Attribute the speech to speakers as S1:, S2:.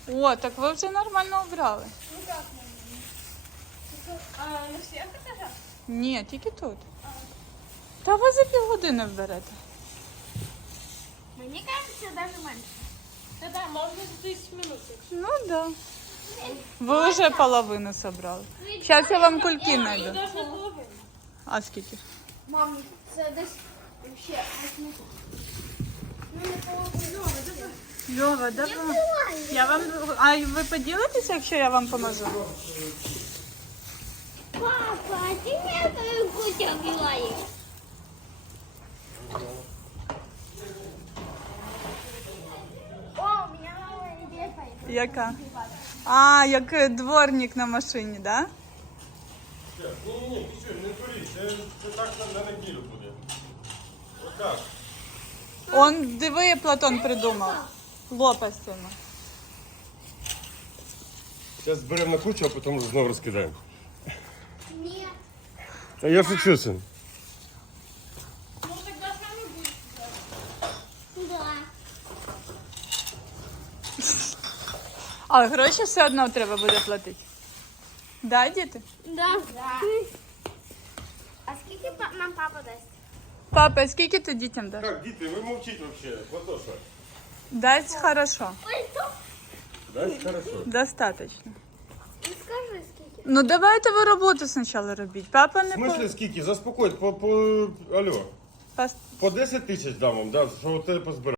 S1: О, так ви вже нормально обрали.
S2: Ну как нормально? А на всех этажах?
S1: Ні, тільки тут. Та ви за півгодини вберете.
S2: Мне кажется, даже меньше. Да, можно за 10 минут.
S1: Ну да. Ви вже половину собрали. Зараз я вам кульки знайду.
S2: Даже половину.
S1: А скільки?
S2: Мам, це десь вообще. Ну, не половину.
S1: Льова, давай. Я вам... А ви поділитеся, якщо я вам поможу?
S2: Папа, а ты меня твою кучу убиваешь? О, у меня новая идея появилась.
S1: Яка? А, як дворник на машині, да?
S3: Ні, ти що, не курі, це так на неділю буде. Отак.
S1: Он, диви, Платон придумав. Лопастями.
S3: Зараз зберемо на кучу, а потім знову розкидаємо.
S2: Нет.
S3: Та я шучу, син.
S2: Ну, тогда с нами будет. Да.
S1: Але гроші все одно треба буде платити. Да, діти?
S2: Да. А скільки нам папа дасть?
S1: Папа, скільки ти дітям даш?
S3: Так, діти, ви мовчіть взагалі. Платоша.
S1: Дасть хорошо.
S2: Ой, то.
S3: Дасть хорошо.
S1: Достаточно.
S2: Ну, скажи, скільки.
S1: Ну давайте ви роботу спочатку робіть. Папа
S3: В
S1: не
S3: смысле скільки? Заспокойтесь, алло.
S1: по...
S3: По 10 тисяч дам вам, да, що у тебе позбирати.